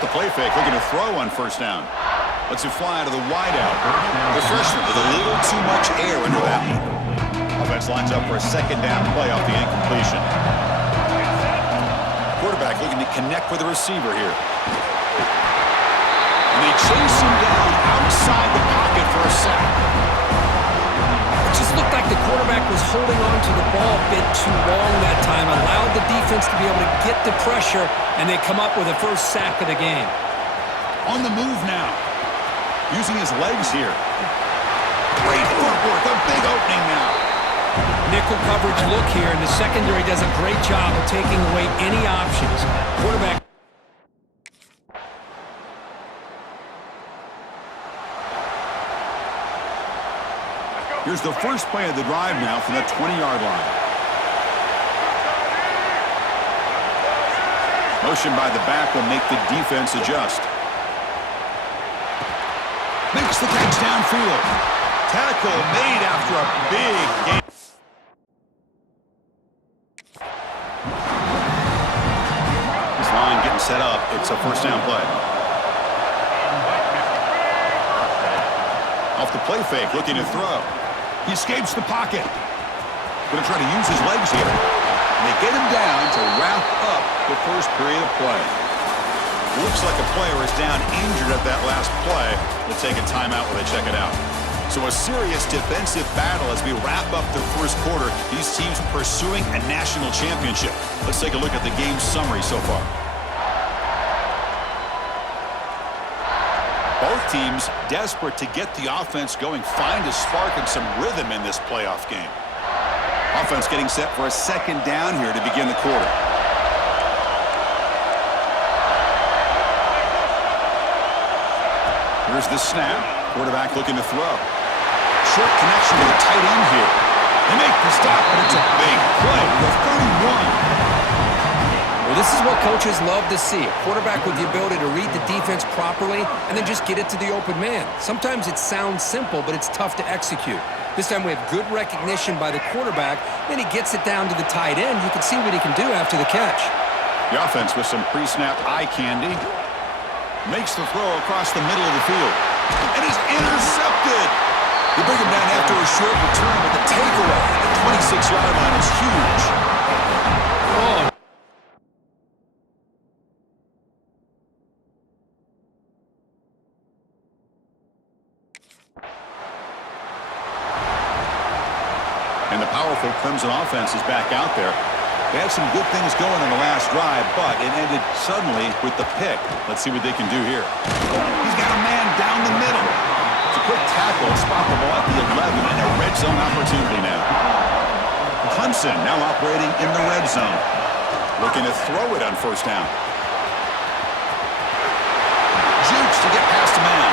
Off the play fake, looking to throw on first down. Lets it fly to the wideout. The freshman with a little too much air under that one. Offense lines up for a second down play off the incompletion. Quarterback looking to connect with the receiver here. And they chase him down outside the pocket for a sack. It just looked like the quarterback was holding on to the ball a bit too long that time, allowed the defense to be able to get the pressure, and they come up with the first sack of the game. On the move now. Using his legs here. Great footwork, a big opening now. Nickel coverage look here, and the secondary does a great job of taking away any options. Quarterback. Here's the first play of the drive now from the 20-yard line. Motion by the back will make the defense adjust. Makes the catch downfield. Tackle made after a big game. This line getting set up. It's a first down play. Off the play fake, looking to throw. He escapes the pocket. Going to try to use his legs here. And they get him down to wrap up the first period of play. Looks like a player is down injured at that last play. They'll take a timeout while they check it out. So a serious defensive battle as we wrap up the first quarter. These teams pursuing a national championship. Let's take a look at the game summary so far. Both teams desperate to get the offense going, find a spark and some rhythm in this playoff game. Offense getting set for a second down here to begin the quarter. Here's the snap. Quarterback looking to throw. Short connection to the tight end here. They make the stop, but it's a big play. The 31. Well, this is what coaches love to see. A quarterback with the ability to read the defense properly and then just get it to the open man. Sometimes it sounds simple, but it's tough to execute. This time we have good recognition by the quarterback. Then he gets it down to the tight end. You can see what he can do after the catch. The offense with some pre-snap eye candy. Makes the throw across the middle of the field. And is intercepted. They bring him down after a short return, but the takeaway at the 26-yard line is huge. Oh. And the powerful Clemson offense is back out there. They had some good things going on the last drive, but it ended suddenly with the pick. Let's see what they can do here. He's got a man down the middle. It's a quick tackle, spot the ball at the 11, and a red zone opportunity now. Clemson now operating in the red zone. Looking to throw it on first down. Jukes to get past a man.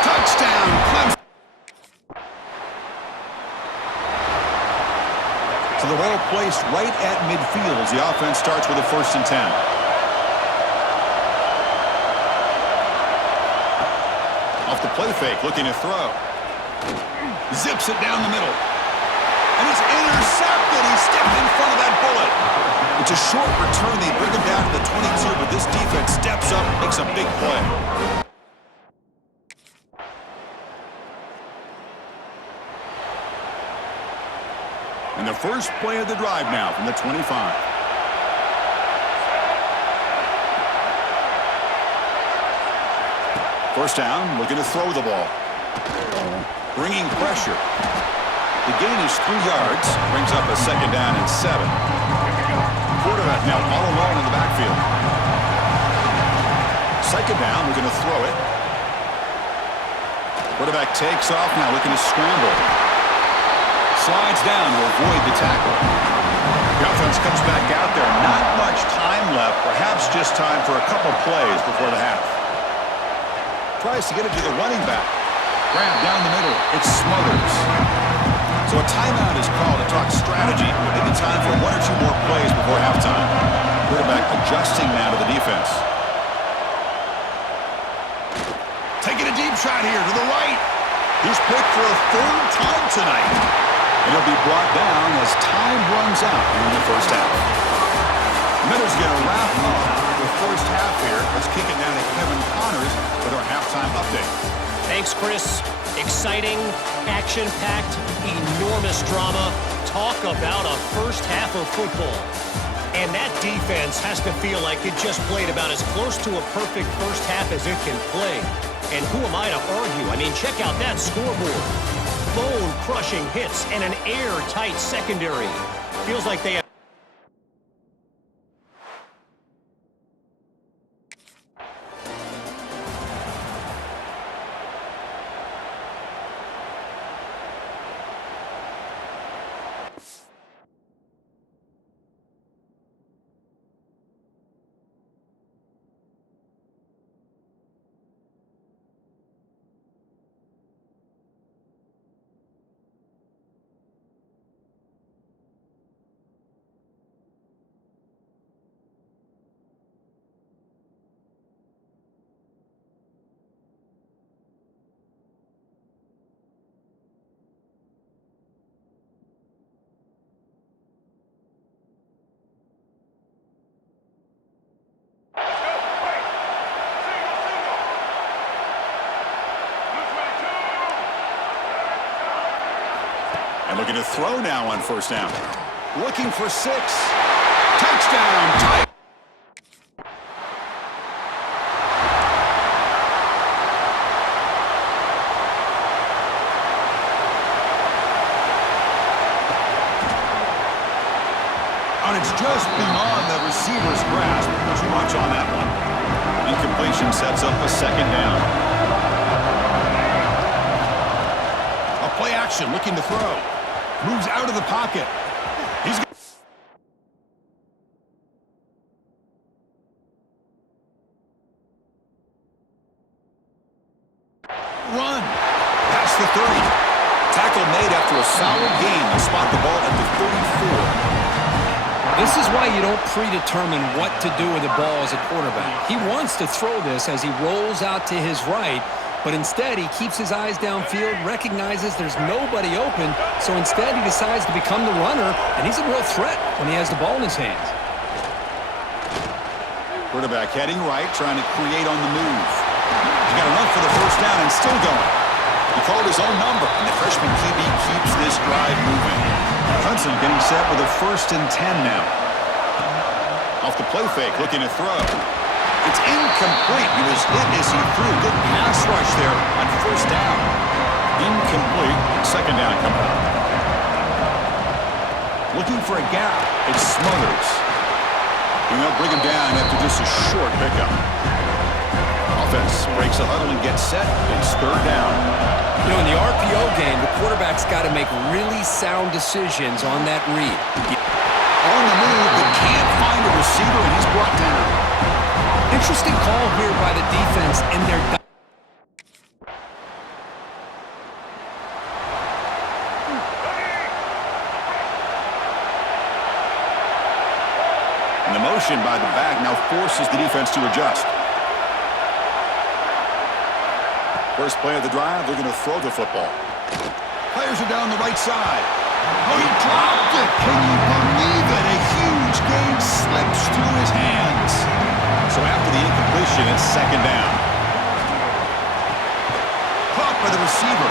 Touchdown, Clemson. So the ball placed right at midfield as the offense starts with a 1st and 10. Off the play fake, looking to throw. Zips it down the middle. And he's intercepted. He stepped in front of that bullet. It's a short return. They bring him down to the 22, but this defense steps up, makes a big play. And the first play of the drive now from the 25. First down, looking to throw the ball. Bringing pressure. The gain is 3 yards. Brings up a second down and 7. Quarterback now all alone in the backfield. Second down, looking to throw it. Quarterback takes off now, looking to scramble. Slides down to avoid the tackle. The offense comes back out there. Not much time left. Perhaps just time for a couple plays before the half. Tries to get it to the running back. Grab down the middle. It smothers. So a timeout is called to talk strategy. Maybe time for 1 or 2 more plays before halftime. Quarterback adjusting now to the defense. Taking a deep shot here to the right. He's picked for a 3rd time tonight. And he'll be brought down as time runs out in the first half. Miller's going to wrap up the first half here. Let's kick it down to Kevin. Thanks, Chris. Exciting, action-packed, enormous drama. Talk about a first half of football. And that defense has to feel like it just played about as close to a perfect first half as it can play. And who am I to argue? I mean, check out that scoreboard. Bone-crushing hits and an airtight secondary. Feels like they have... And looking to throw now on first down. Looking for 6. Touchdown, Tigers. And it's just beyond the receiver's grasp. Too much on that one. Incompletion sets up a second down. A play action, looking to throw. Moves out of the pocket. He's run. Past the 30. Tackle made after a solid gain. They'll spot the ball at the 34. This is why you don't predetermine what to do with the ball as a quarterback. He wants to throw this as he rolls out to his right, but instead he keeps his eyes downfield, recognizes there's nobody open, so instead he decides to become the runner, and he's a real threat when he has the ball in his hands. Quarterback heading right, trying to create on the move. He's got enough for the first down and still going. He called his own number, and the freshman QB keeps this drive moving. Hudson getting set with a 1st and 10 now. Off the play fake, looking to throw. It's incomplete. He was hit as he threw. Good pass rush there on first down. Incomplete. Second down coming up. Looking for a gap. It Smothers. And they'll bring him down after just a short pickup. Offense breaks a huddle and gets set. It's third down. You know, in the RPO game, the quarterback's got to make really sound decisions on that read. On the move, but can't find a receiver, and he's brought down. Interesting call here by the defense in their... And the motion by the back now forces the defense to adjust. First play of the drive, they're going to throw the football. Players are down the right side. Oh, he dropped it! Can you believe it? A huge gain slips through his hands. So after the incompletion, it's second down. Caught by the receiver.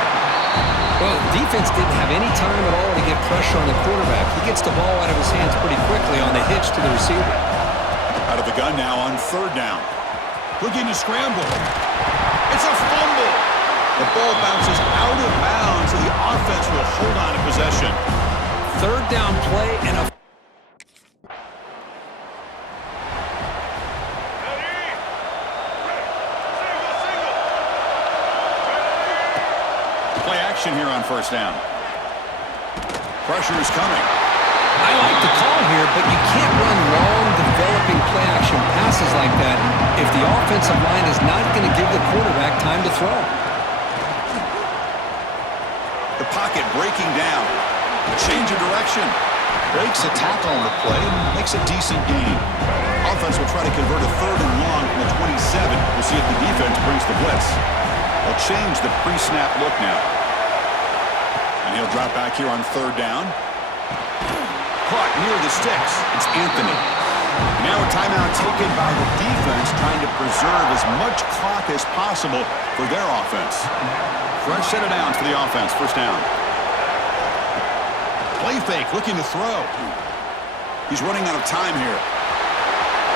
Well, the defense didn't have any time at all to get pressure on the quarterback. He gets the ball out of his hands pretty quickly on the hitch to the receiver. Out of the gun now on third down. Looking to scramble. It's a fumble. The ball bounces out of bounds, and the offense will hold on to possession. Third down play and a... Play action here on first down. Pressure is coming. I like the call here, but you can't run long, developing play-action passes like that if the offensive line is not going to give the quarterback time to throw. The pocket breaking down. A change of direction. Breaks a tackle on the play and makes a decent gain. Offense will try to convert a third and long from the 27. We'll see if the defense brings the blitz. They'll change the pre-snap look now. And he'll drop back here on third down. Caught near the sticks. It's Anthony. Now a timeout taken by the defense, trying to preserve as much clock as possible for their offense. Fresh set of downs for the offense. First down. Play fake, looking to throw. He's running out of time here.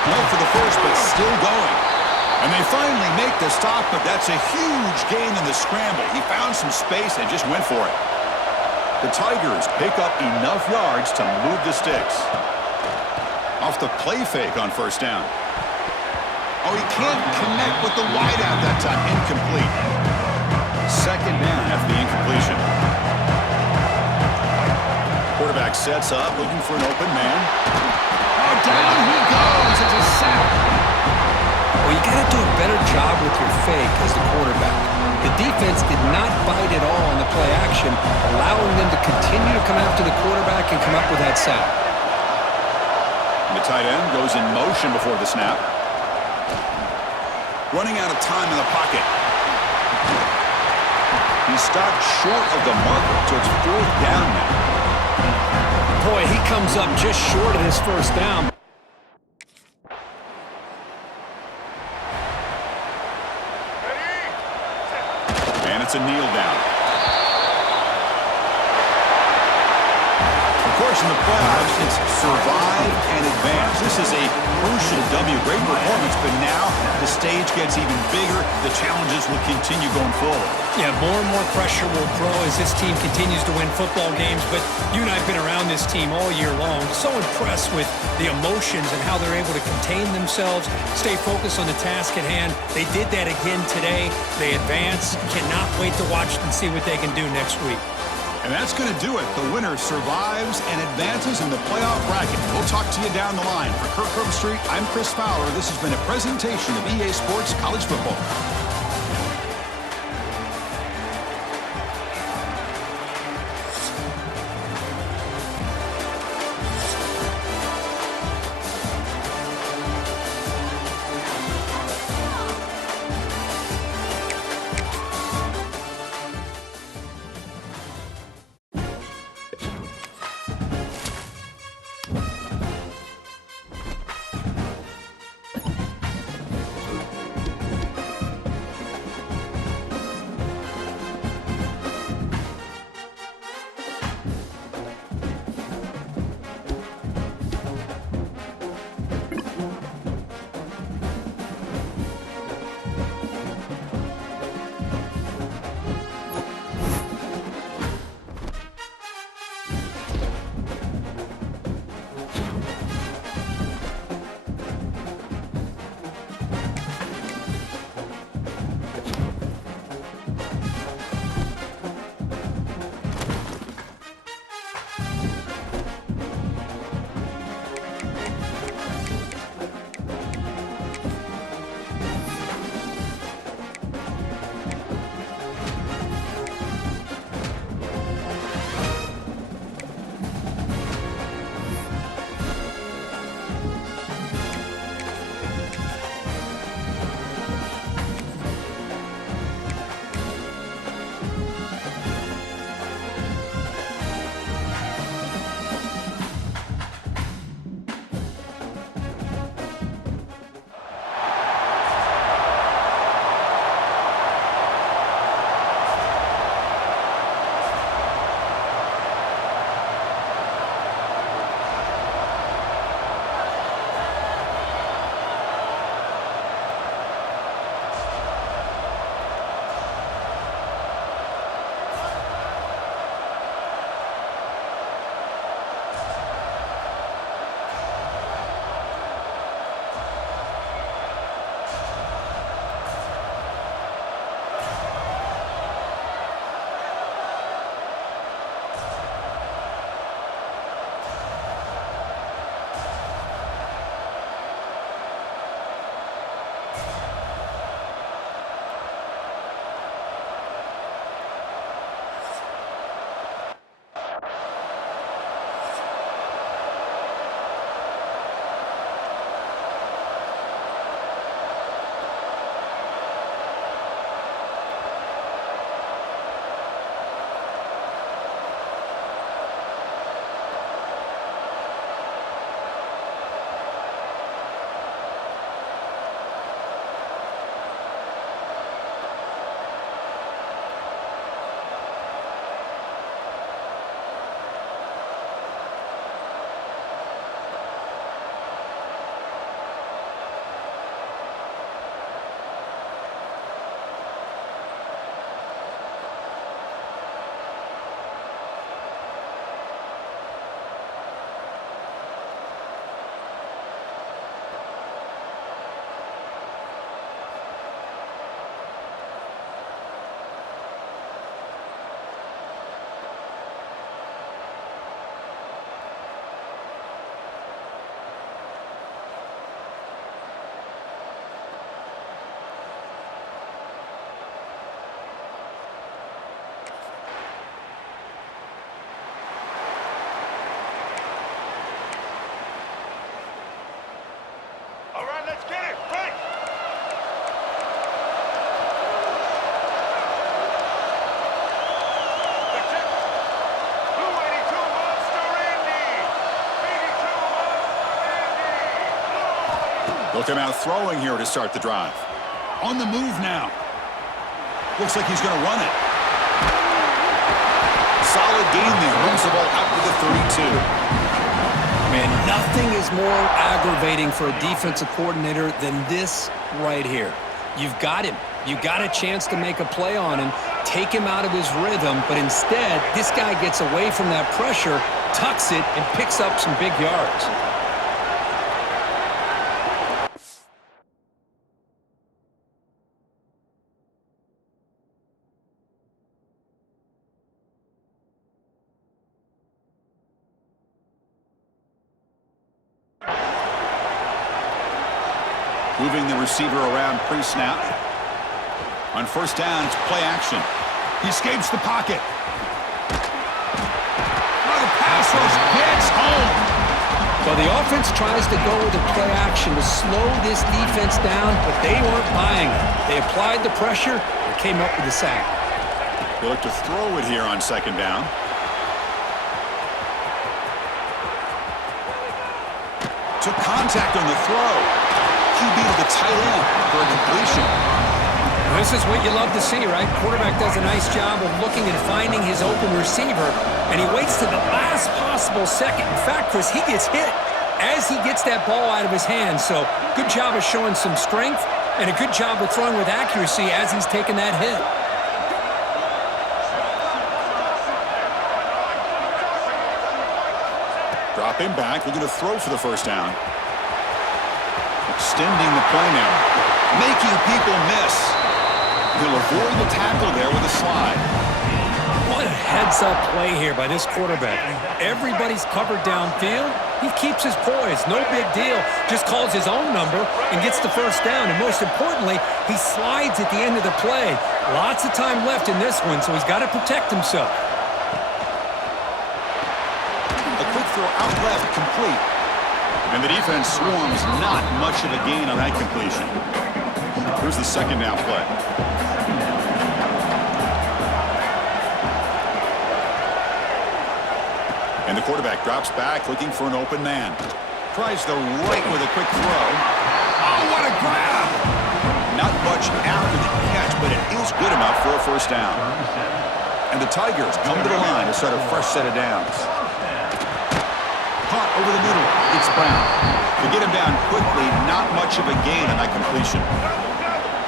No for the first, but still going. And they finally make the stop, but that's a huge gain in the scramble. He found some space and just went for it. The Tigers pick up enough yards to move the sticks. Off the play fake on first down. Oh, he can't connect with the wideout that time. Incomplete. Second down after the incompletion. Quarterback sets up, looking for an open man. Oh, down he goes. It's a sack. Well, you got to do a better job with your fake as the quarterback. The defense did not bite at all on the play action, allowing them to continue to come after the quarterback and come up with that sack. The tight end goes in motion before the snap. Running out of time in the pocket. He stopped short of the marker, so it's fourth down now. Boy, he comes up just short of his first down. And it's a kneel down. Of course, in the playoffs, it's survive and advance. This is a crucial W. Great performance, but now the stage gets even bigger. The challenges will continue going forward. Yeah, more and more pressure will grow as this team continues to win football games, but you and I have been around this team all year long. So impressed with the emotions and how they're able to contain themselves, stay focused on the task at hand. They did that again today. They advance. Cannot wait to watch and see what they can do next week. And that's going to do it. The winner survives and advances in the playoff bracket. We'll talk to you down the line. For Kirk Herbstreit, I'm Chris Fowler. This has been a presentation of EA Sports College Football. They'll come out throwing here to start the drive. On the move now. Looks like he's going to run it. Solid gain there. Moves the ball out to the 32. Man, nothing is more aggravating for a defensive coordinator than this right here. You've got him. You got a chance to make a play on him, take him out of his rhythm, but instead, this guy gets away from that pressure, tucks it, and picks up some big yards. Moving the receiver around pre-snap. On first down, it's play action. He escapes the pocket. Oh, the pass rush gets home. Well, the offense tries to go with the play action to slow this defense down, but they weren't buying it. They applied the pressure and came up with a sack. They look to throw it here on second down. Took contact on the throw. QB to the tight end for a completion. This is what you love to see, right? Quarterback does a nice job of looking and finding his open receiver, and he waits to the last possible second. In fact, Chris, he gets hit as he gets that ball out of his hands. So good job of showing some strength and a good job of throwing with accuracy as he's taking that hit. Dropping back, looking to throw for the first down. Extending the play now. Making people miss. He'll avoid the tackle there with a slide. What a heads-up play here by this quarterback. Everybody's covered downfield. He keeps his poise. No big deal. Just calls his own number and gets the first down. And most importantly, he slides at the end of the play. Lots of time left in this one, so he's got to protect himself. A quick throw out left, complete. And the defense swarms, not much of a gain on that completion. Here's the second down play. And the quarterback drops back, looking for an open man. Tries the right with a quick throw. Oh, what a grab! Not much after the catch, but it is good enough for a first down. And the Tigers come to the line to start a fresh set of downs. Caught over the middle. It's Brown. To get him down quickly, not much of a gain on that completion.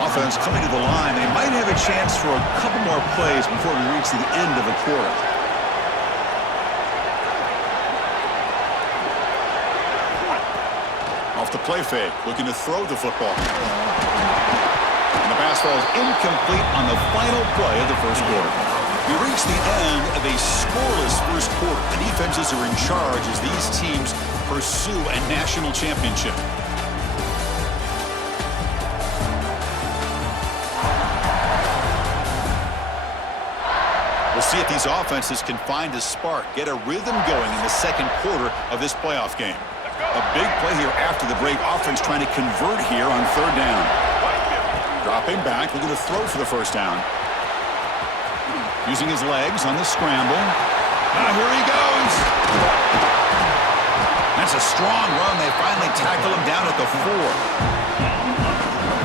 Offense coming to the line. They might have a chance for a couple more plays before we reach the end of the quarter. Off the play fake, looking to throw the football. And the pass falls incomplete on the final play of the first quarter. We reach the end of a scoreless first quarter. The defenses are in charge as these teams pursue a national championship. We'll see if these offenses can find a spark, get a rhythm going in the second quarter of this playoff game. A big play here after the break. Offense trying to convert here on third down. Dropping back, looking to throw for the first down. Using his legs on the scramble. Here he goes. That's a strong run. They finally tackle him down at the 4.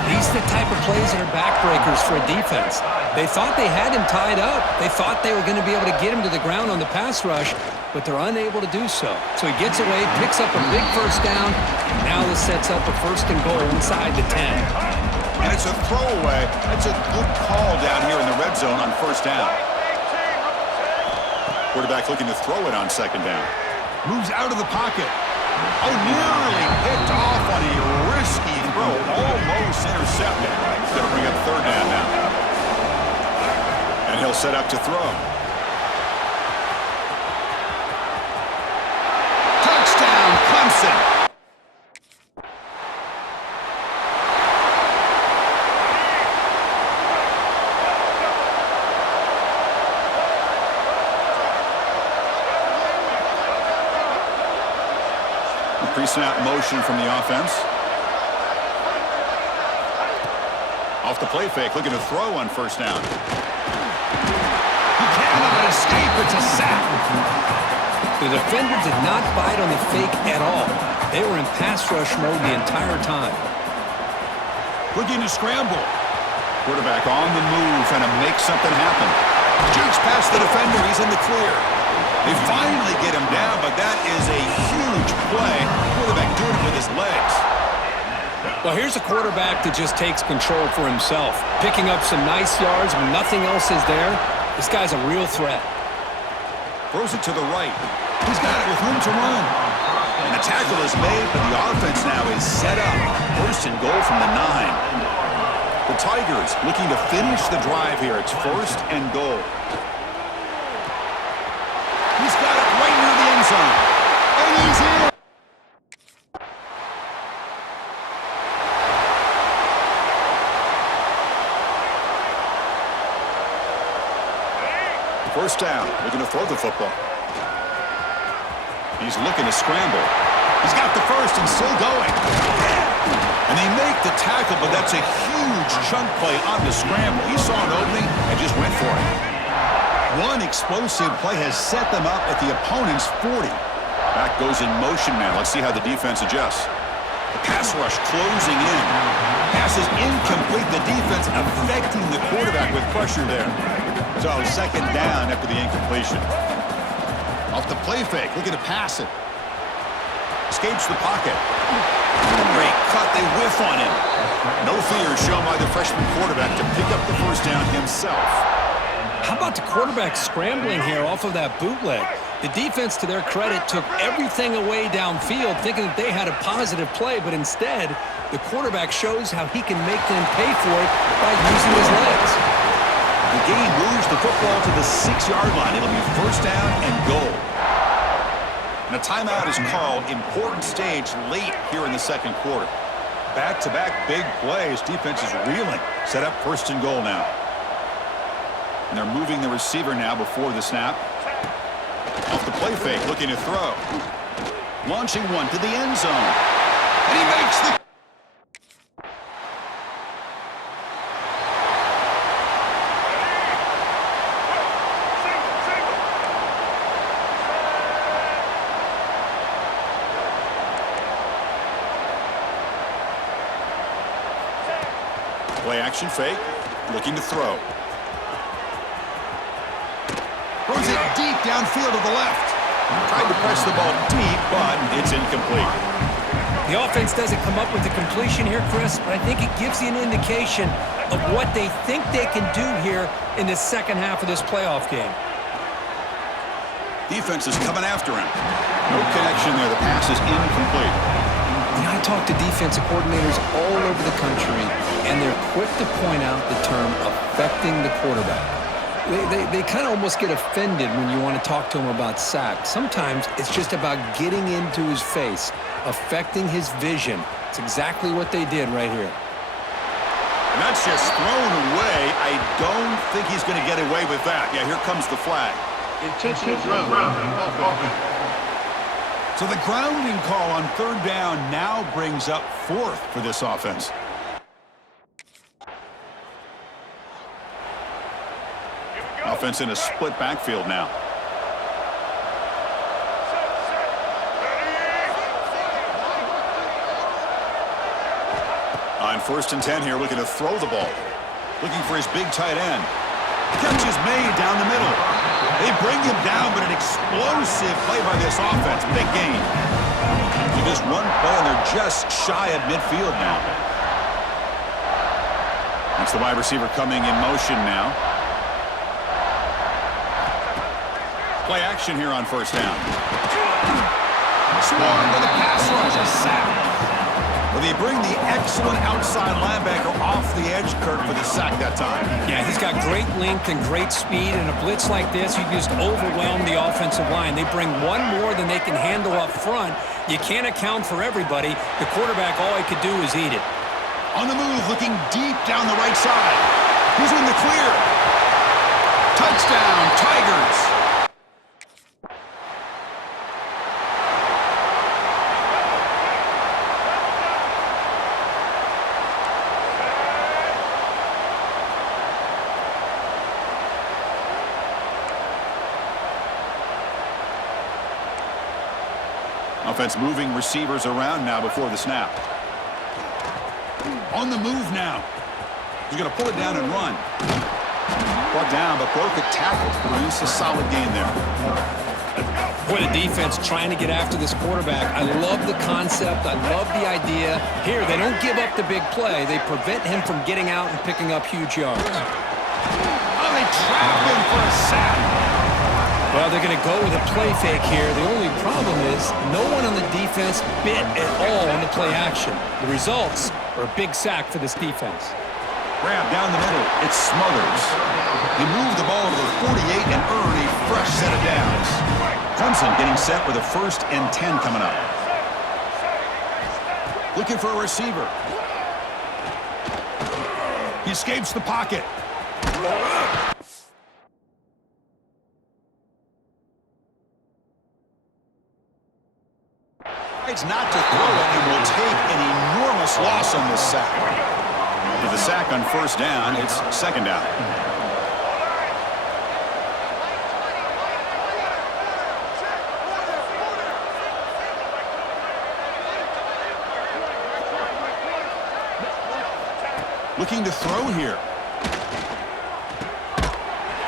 These are the type of plays that are backbreakers for a defense. They thought they had him tied up. They thought they were going to be able to get him to the ground on the pass rush, but they're unable to do so. So he gets away, picks up a big first down. Now this sets up a first and goal inside the 10. And it's a throwaway. That's a good call down here in the red zone on first down. Quarterback looking to throw it on second down. Moves out of the pocket. Oh, nearly picked off on a risky throw. Almost intercepted. He's going to bring up third down now. And he'll set up to throw. Touchdown, Clemson. Pre-snap motion from the offense. Off the play fake, looking to throw on first down. He cannot escape. It's a sack. The defender did not bite on the fake at all. They were in pass rush mode the entire time. looking to scramble. Quarterback on the move, trying to make something happen. Jukes past the defender. He's in the clear. They finally get him down, but that is a huge play. Quarterback doing it with his legs. Well, here's a quarterback that just takes control for himself, picking up some nice yards when nothing else is there. This guy's a real threat. Throws it to the right. He's got it with room to run. And the tackle is made, but the offense now is set up. First and goal from the 9. The Tigers looking to finish the drive here. It's first and goal. He's got it right near the end zone. And he's in. First down, looking to throw the football. He's looking to scramble. He's got the first and still going. And they make the tackle, but that's a huge chunk play on the scramble. He saw an opening and just went for it. One explosive play has set them up at the opponent's 40. Back goes in motion now. Let's see how the defense adjusts. The pass rush closing in. Pass is incomplete. The defense affecting the quarterback with pressure there. So second down after the incompletion. Off the play fake, looking to pass it. Escapes the pocket. Great cut, they whiff on him. No fear shown by the freshman quarterback to pick up the first down himself. How about the quarterback scrambling here off of that bootleg? The defense, to their credit, took everything away downfield, thinking that they had a positive play, but instead, the quarterback shows how he can make them pay for it by using his legs. The game moves the football to the 6-yard line. It'll be first down and goal. And a timeout is called. Important stage late here in the second quarter. Back-to-back big plays. Defense is reeling. Set up first and goal now. And they're moving the receiver now before the snap. Off the play fake, looking to throw. Launching one to the end zone. And he makes the... Play action fake, looking to throw. Throws it deep downfield to the left. Tried to press the ball deep, but it's incomplete. The offense doesn't come up with the completion here, Chris, but I think it gives you an indication of what they think they can do here in the second half of this playoff game. Defense is coming after him. No connection there. The pass is incomplete. I talk to defensive coordinators all over the country, and they're quick to point out the term affecting the quarterback. They kind of almost get offended when you want to talk to them about sacks. Sometimes it's just about getting into his face, affecting his vision. It's exactly what they did right here. And that's just thrown away. I don't think he's going to get away with that. Yeah, here comes the flag. Intentional grounding. So the grounding call on third down now brings up fourth for this offense. Offense in a split backfield now. On first and 10 here, looking to throw the ball. Looking for his big tight end. Catch is made down the middle. They bring him down, but an explosive play by this offense. Big gain. So just one play, and they're just shy at midfield now. That's the wide receiver coming in motion now. Play action here on first down. Swarmed by the pass rush. A sack. Well, they bring the excellent outside linebacker off the edge, Kirk, for the sack that time. Yeah, he's got great length and great speed. In a blitz like this, you just overwhelm the offensive line. They bring one more than they can handle up front. You can't account for everybody. The quarterback, all he could do is eat it. On the move, looking deep down the right side. He's in the clear. Touchdown, Tigers. Offense moving receivers around now before the snap. On the move now. He's going to pull it down and run. Brought down, but broke a tackle. Produced a solid gain there. Boy, the defense trying to get after this quarterback. I love the concept. I love the idea. Here, they don't give up the big play. They prevent him from getting out and picking up huge yards. Oh, they trap him for a sack. Well, they're going to go with a play fake here. The only problem is no one on the defense bit at all on the play action. The results are a big sack for this defense. Grab down the middle. It's Smothers. He moved the ball to the 48 and earned a fresh set of downs. Clemson getting set with a 1st and 10 coming up. Looking for a receiver. He escapes the pocket. It's not to throw it and will take an enormous loss on this sack. With the sack on 1st down, it's 2nd down. Looking to throw here.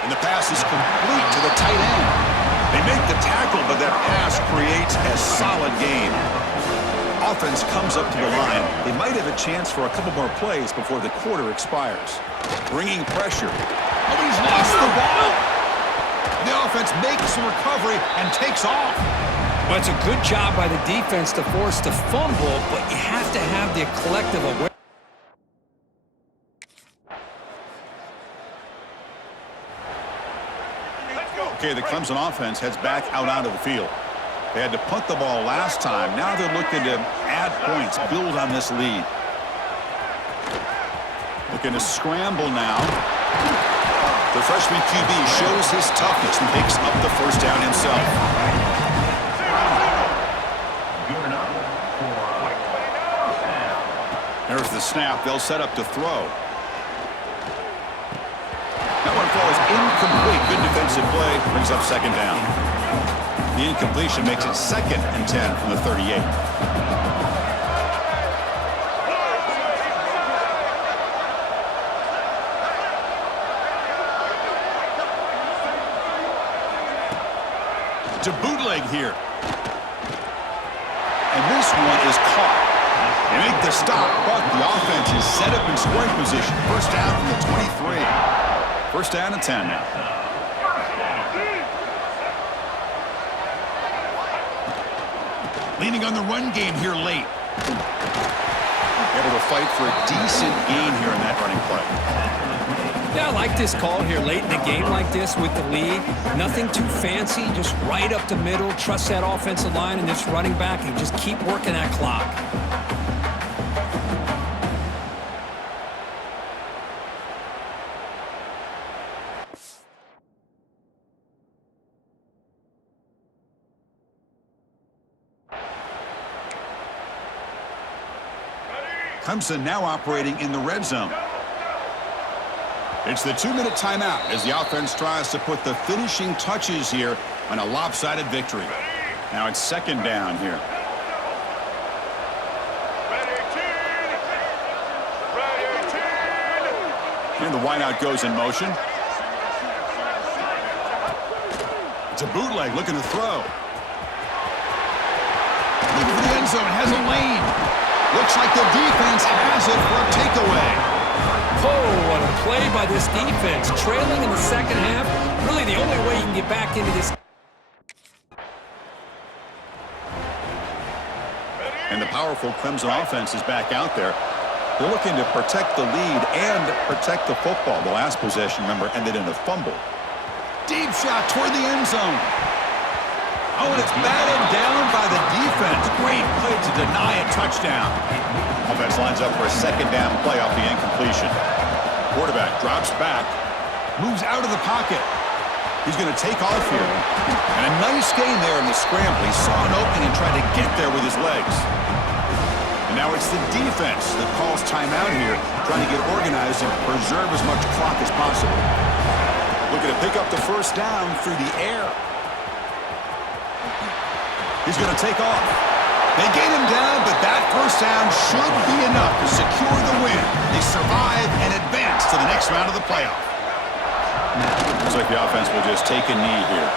And the pass is complete to the tight end. They make the tackle, but that pass creates a solid gain. Offense comes up to the line. They might have a chance for a couple more plays before the quarter expires. Bringing pressure. Oh, he's lost the ball. The offense makes the recovery and takes off. Well, it's a good job by the defense to force the fumble, but you have to have the collective awareness. Okay, the Clemson offense heads back out onto the field. They had to punt the ball last time. Now they're looking to add points, build on this lead. Looking to scramble now. The freshman QB shows his toughness and picks up the 1st down himself. There's the snap. They'll set up to throw. That one falls incomplete. Good defensive play. Brings up 2nd down. The incompletion makes it 2nd and 10 from the 38. To bootleg here. And this one is caught. They make the stop, but the offense is set up in scoring position. 1st down from the 23. 1st down and 10 now. Leaning on the run game here late. Able to fight for a decent gain here in that running play. Yeah, I like this call here late in a game like this with the lead. Nothing too fancy, just right up the middle. Trust that offensive line and this running back and just keep working that clock. Clemson now operating in the red zone. It's the 2-minute timeout as the offense tries to put the finishing touches here on a lopsided victory. Now it's 2nd down here. And the wideout goes in motion. It's a bootleg looking to throw. Looking for the end zone, has a lane. Looks like the defense has it for a takeaway. Oh, what a play by this defense. Trailing in the 2nd half. Really the only way you can get back into this. And the powerful Clemson offense is back out there. They're looking to protect the lead and protect the football. The last possession, remember, ended in a fumble. Deep shot toward the end zone. Oh, and it's batted down by the defense. Great play to deny a touchdown. Offense lines up for a 2nd down play off the incompletion. Quarterback drops back, moves out of the pocket. He's going to take off here. And a nice gain there in the scramble. He saw an opening and tried to get there with his legs. And now it's the defense that calls timeout here, trying to get organized and preserve as much clock as possible. Looking to pick up the 1st down through the air. He's going to take off. They gain him down, but that first down should be enough to secure the win. They survive and advance to the next round of the playoff. Looks like the offense will just take a knee here.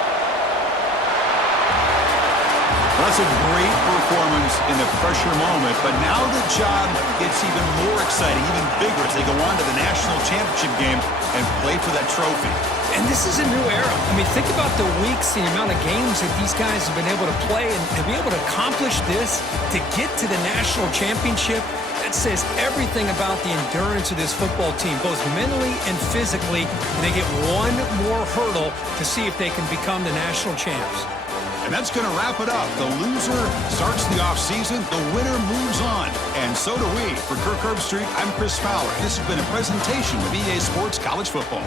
Well, that's a great performance in the pressure moment, but now the job gets even more exciting, even bigger as they go on to the national championship game and play for that trophy. And this is a new era. I mean, think about the weeks, the amount of games that these guys have been able to play, and to be able to accomplish this, to get to the national championship, that says everything about the endurance of this football team, both mentally and physically. And they get one more hurdle to see if they can become the national champs. And that's going to wrap it up. The loser starts the offseason. The winner moves on. And so do we. For Kirk Herbstreit, I'm Chris Fowler. This has been a presentation of EA Sports College Football.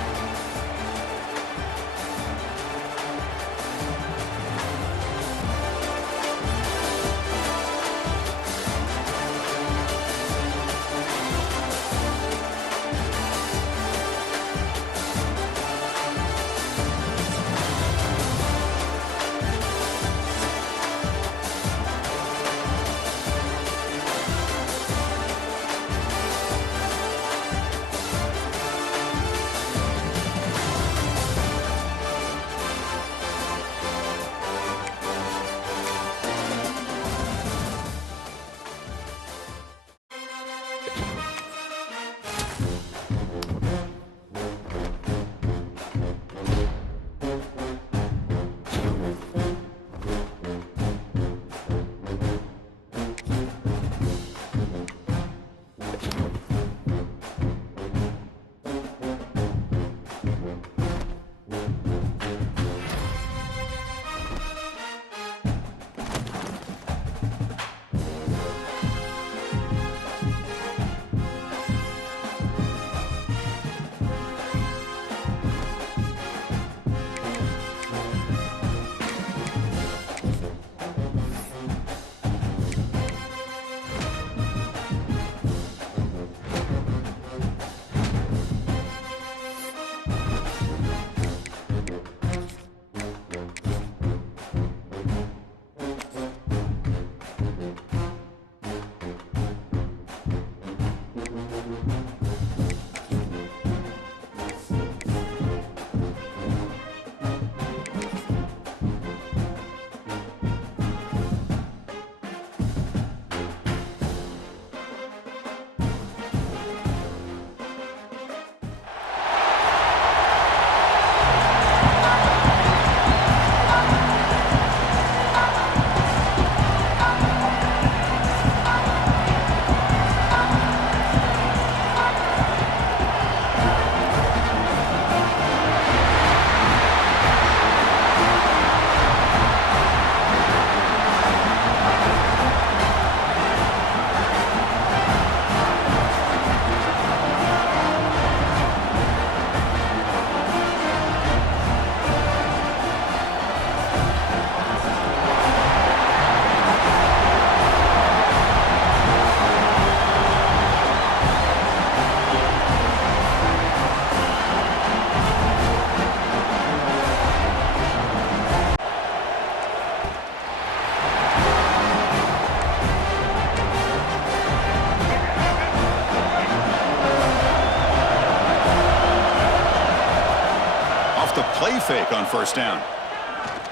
Play fake on first down.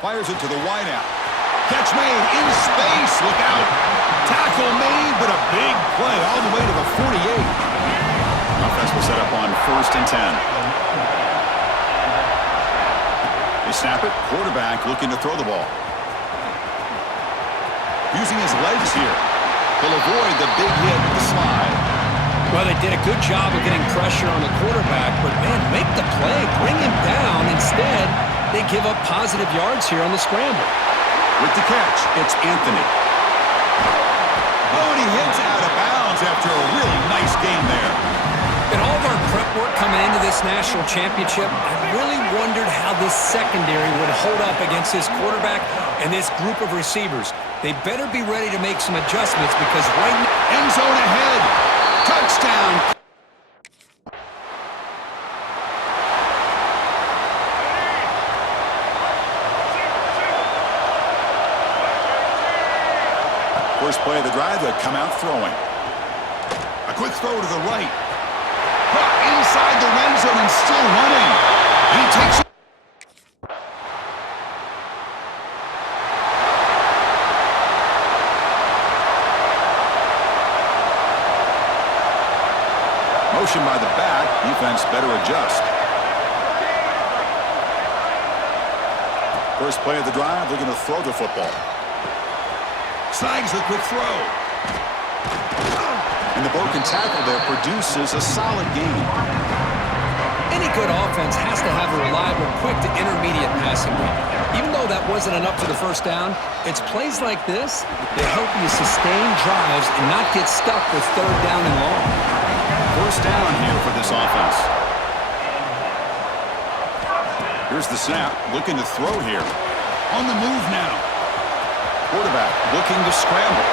Fires it to the wideout. Catch made in space. Look out. Tackle made, but a big play all the way to the 48. Offense will set up on 1st and 10. They snap it. Quarterback looking to throw the ball. Using his legs here. He'll avoid the big hit with the slide. Well, they did a good job of getting pressure on the quarterback, but, man, make the play, bring him down. Instead, they give up positive yards here on the scramble. With the catch, it's Anthony. Oh, and he hits out of bounds after a really nice game there. In all of our prep work coming into this national championship, I really wondered how this secondary would hold up against this quarterback and this group of receivers. They better be ready to make some adjustments because right now, end zone ahead. Touchdown. play of the drive, they come out throwing. A quick throw to the right. Inside the red zone and still running. And he takes it. Motion by the back. Defense better adjust. First play of the drive, they're going to throw the football. Snags the quick throw. And the broken tackle there produces a solid gain. Any good offense has to have a reliable, quick to intermediate passing game. Even though that wasn't enough for the first down, it's plays like this that help you sustain drives and not get stuck with third down and long. First down here for this offense. Here's the snap, looking to throw here. On the move now. Quarterback looking to scramble.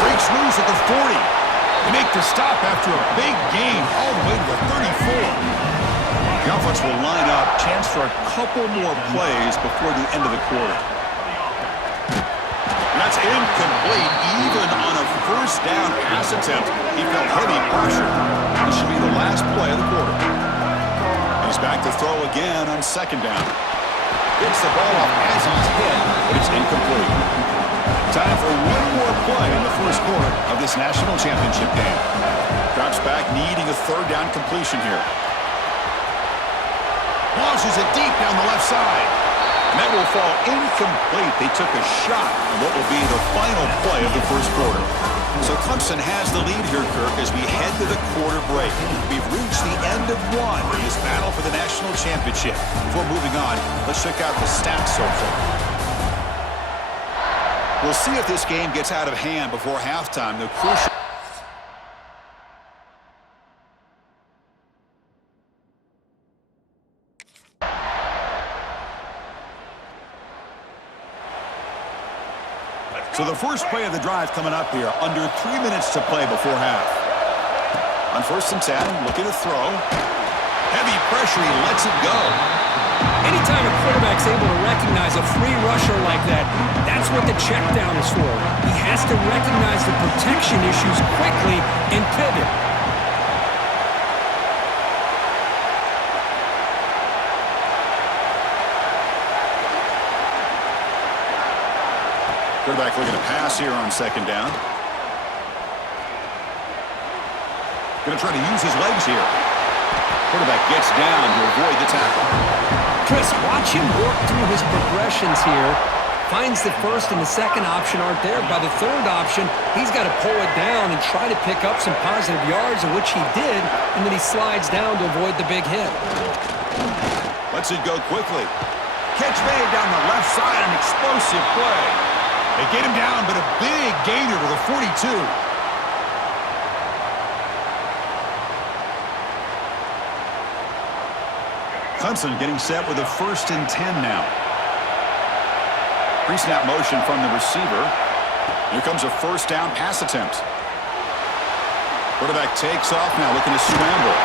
Breaks loose at the 40. They make the stop after a big gain all the way to the 34. The offense will line up. Chance for a couple more plays before the end of the quarter. And that's incomplete. Even on a first down pass attempt, he felt heavy pressure. This should be the last play of the quarter. He's back to throw again on second down. Gets the ball off as he's hit, but it's incomplete. Time for one more play in the first quarter of this national championship game. Drops back, needing a third down completion here. Launches it deep down the left side. And that will fall incomplete. They took a shot on what will be the final play of the first quarter. So Clemson has the lead here, Kirk, as we head to the quarter break. We've reached the end of one in this battle for the national championship. Before moving on, let's check out the stats so far. We'll see if this game gets out of hand before halftime. The crucial... So the first play of the drive coming up here, under 3 minutes to play before half. On first and 10, looking to throw. Heavy pressure, he lets it go. Anytime a quarterback's able to recognize a free rusher like that, that's what the check down is for. He has to recognize the protection issues quickly and pivot. Quarterback looking to pass here on second down. Going to try to use his legs here. Quarterback gets down to avoid the tackle. Chris, watch him work through his progressions here. Finds the first and the second option aren't there. By the third option, he's got to pull it down and try to pick up some positive yards, of which he did, and then he slides down to avoid the big hit. Lets it go quickly. Catch made down the left side, an explosive play. They get him down, but a big gainer to the 42. Clemson getting set with a first and 10 now. Pre-snap motion from the receiver. Here comes a first down pass attempt. Quarterback takes off now, looking to scramble.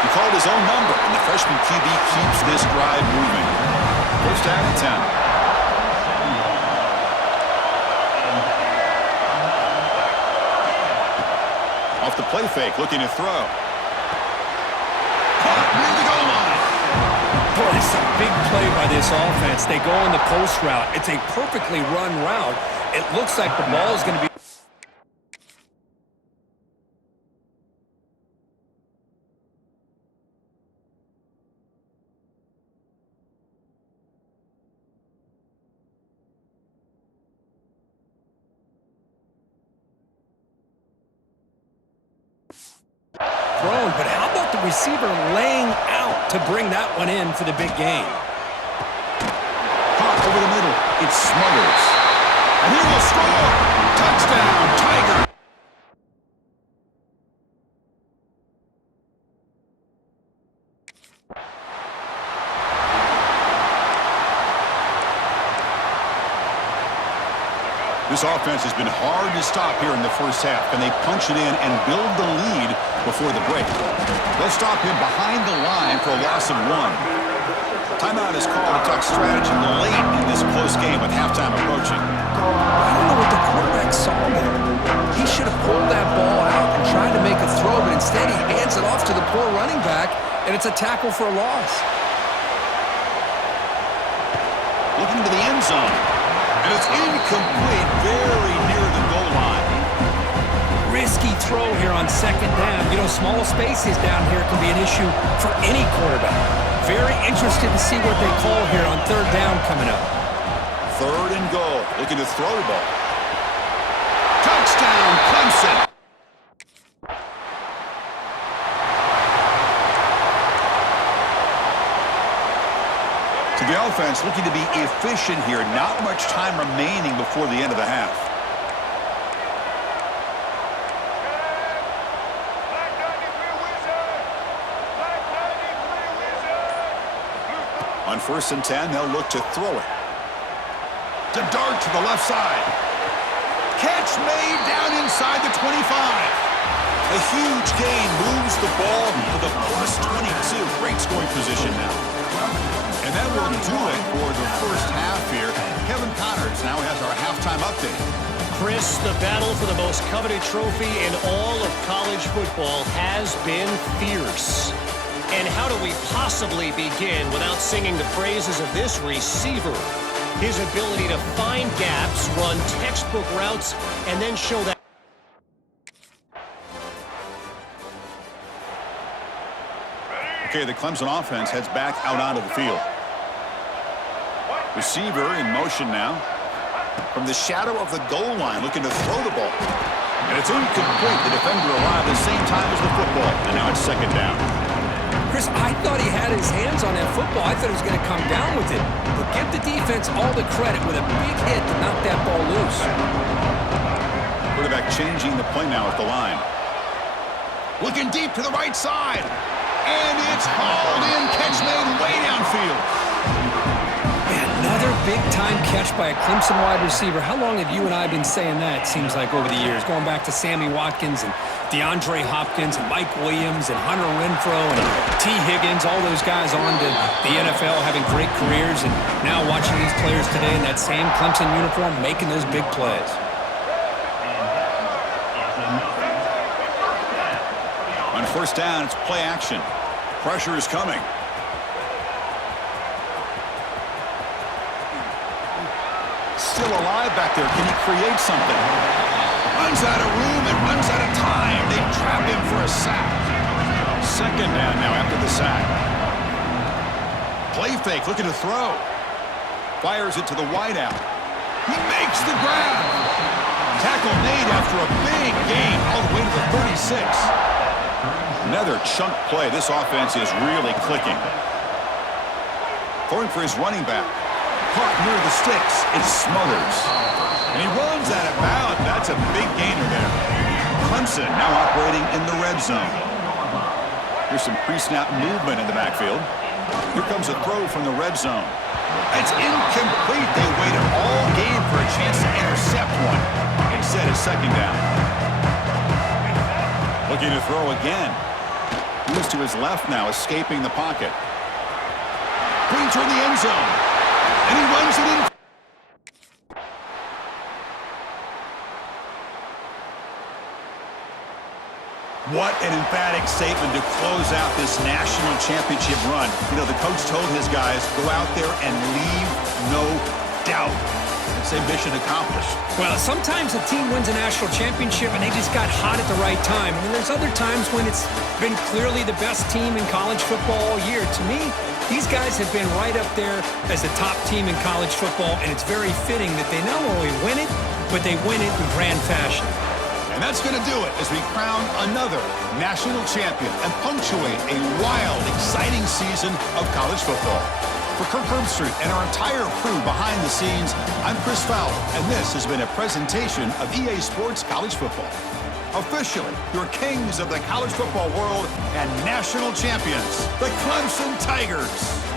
He called his own number, and the freshman QB keeps this drive moving. First down and 10. Off the play fake, looking to throw. Caught near the goal line. Boy, this is a big play by this offense. They go on the post route. It's a perfectly run route. It looks like the ball is going to be... thrown, but how about the receiver laying out to bring that one in for the big game? Caught over the middle. It's Smothers. And he will score. Touchdown, Tiger. This offense has been hard to stop here in the first half. Can they punch it in and build the lead before the break? They'll stop him behind the line for a loss of 1. Timeout is called to talk strategy late in this close game with halftime approaching. I don't know what the quarterback saw there. He should have pulled that ball out and tried to make a throw, but instead he hands it off to the poor running back, and it's a tackle for a loss. Looking to the end zone. And it's incomplete, very near the goal line. Risky throw here on second down. You know, small spaces down here can be an issue for any quarterback. Very interested to see what they call here on third down coming up. Third and goal. Looking to throw the ball. Touchdown, Clemson. To the offense, looking to be efficient here. Not much time remaining before the end of the half. On 1st and 10, they'll look to throw it. To dart to the left side. Catch made down inside the 25. A huge gain moves the ball to the +22. Great scoring position now. And that will do it for the first half here. Kevin Connors now has our halftime update. Chris, the battle for the most coveted trophy in all of college football has been fierce. And how do we possibly begin without singing the praises of this receiver? His ability to find gaps, run textbook routes, and then show that. Okay, the Clemson offense heads back out onto the field. Receiver in motion now. From the shadow of the goal line, looking to throw the ball. And it's incomplete. The defender arrived at the same time as the football. And now it's second down. Chris, I thought he had his hands on that football. I thought he was going to come down with it. But give the defense all the credit with a big hit to knock that ball loose. Quarterback changing the play now at the line. Looking deep to the right side. And it's hauled in. Catch made way downfield. Man, another big-time catch by a Clemson wide receiver. How long have you and I been saying that, seems like, over the years? Going back to Sammy Watkins and DeAndre Hopkins and Mike Williams and Hunter Renfrow and T. Higgins, all those guys on to the NFL having great careers, and now watching these players today in that same Clemson uniform making those big plays. On 1st down, it's play action. Pressure is coming. Still alive back there. Can he create something? Runs out of room and runs out of time. They trap him for a sack. Second down now after the sack. Play fake, looking to throw. Fires it to the wideout. He makes the grab. Tackle made after a big gain all the way to the 36. Another chunk play. This offense is really clicking. Going for his running back. Caught near the sticks. It smothers. And he runs out of bounds. That's a big gainer there. Clemson now operating in the red zone. Here's some pre-snap movement in the backfield. Here comes a throw from the red zone. It's incomplete. They waited all game for a chance to intercept one. Instead, it's second down. Looking to throw again. Moves to his left now, escaping the pocket. Brings toward the end zone. And he runs it in. What an emphatic statement to close out this national championship run. You know, the coach told his guys, go out there and leave no doubt. And say mission accomplished. Well, sometimes a team wins a national championship and they just got hot at the right time. And then there's other times when it's been clearly the best team in college football all year. To me, these guys have been right up there as the top team in college football, and it's very fitting that they not only win it, but they win it in grand fashion. And that's going to do it as we crown another national champion and punctuate a wild, exciting season of college football. For Kirk Herbstreit and our entire crew behind the scenes, I'm Chris Fowler, and this has been a presentation of EA Sports College Football. Officially, your kings of the college football world and national champions, the Clemson Tigers.